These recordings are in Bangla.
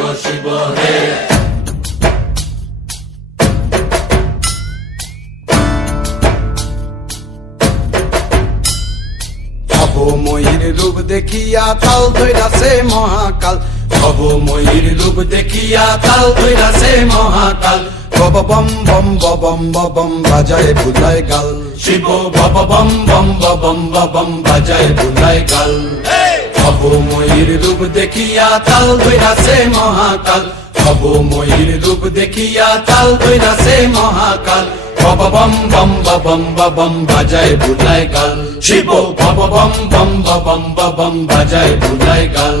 শিব শিব হে অবময়ীর রূপ দেখিয়া তাল ধৈরাছে মহাকাল। মহাকাল বব বম বম বম বম বাজায় বুলায় গাল। শিব বব বম বম বম বম বাজায় বুলায় গাল। অবময়ীর রূপ দেখিয়া তাল ধৈরাছে মহাকাল। অবময়ীর রূপ দেখিয়া তাল ধৈরাছে মহাকাল। ভব বম বম বম বম বাজায় বুলায় গাল। শিব ভব বম বম বম বম বাজায় বুলায় গাল।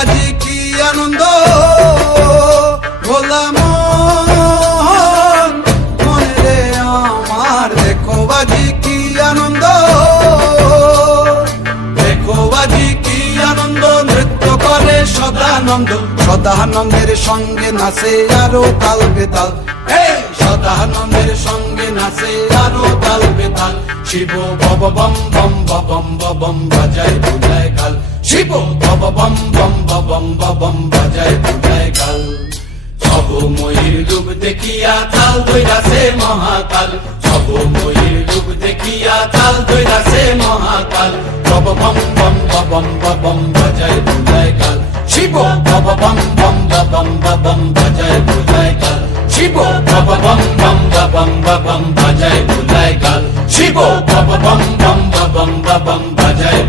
আজি কি আনন্দ? ভোলা দেখো আজি কি আনন্দ। দেখো আজি কি আনন্দ, নৃত্য করে সদানন্দ। সদানন্দের সঙ্গে নাচে আরও তাল বেতাল। সদানন্দের সঙ্গে নাচে আরও তাল বেতাল। শিব বব বম বম বম বম বাজায় বুলায় গাল। শিব বব বম বম বম বম বাজায় বুলায় গাল সব ময়ূর রূপ দেখিয়া তাল দৈরাছে মহাকাল সব ময়ূর রূপ দেখিয়া তাল দৈরাছে মহাকাল বব বম বম বম বম বাজায় বুলায় গাল শিব বব বম বম বম বম বাজায় বুলায় গাল শিব বব বম বম বম বম বাজায় বুলায় গাল শিব বব বম বম বম বাজায়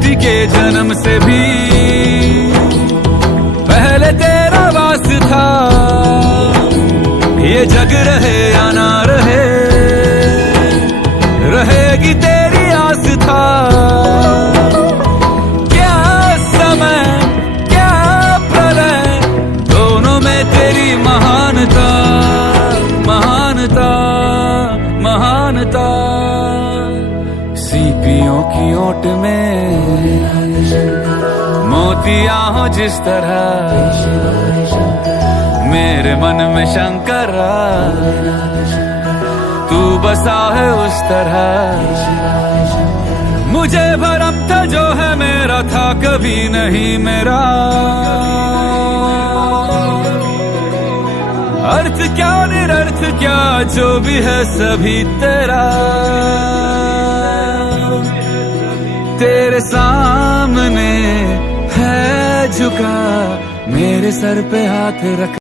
सृष्टि के जन्म से भी पहले तेरा वास था। ये जग रहे या सीपियों की ओट में मोतिया हो जिस तरह। मेरे मन में शंकर, तू बसा है उस तरह। मुझे भरम था जो है मेरा, था कभी नहीं मेरा। अर्थ क्या, निरर्थ क्या, जो भी है सभी तेरे। झुका मेरे सर पे हाथ रख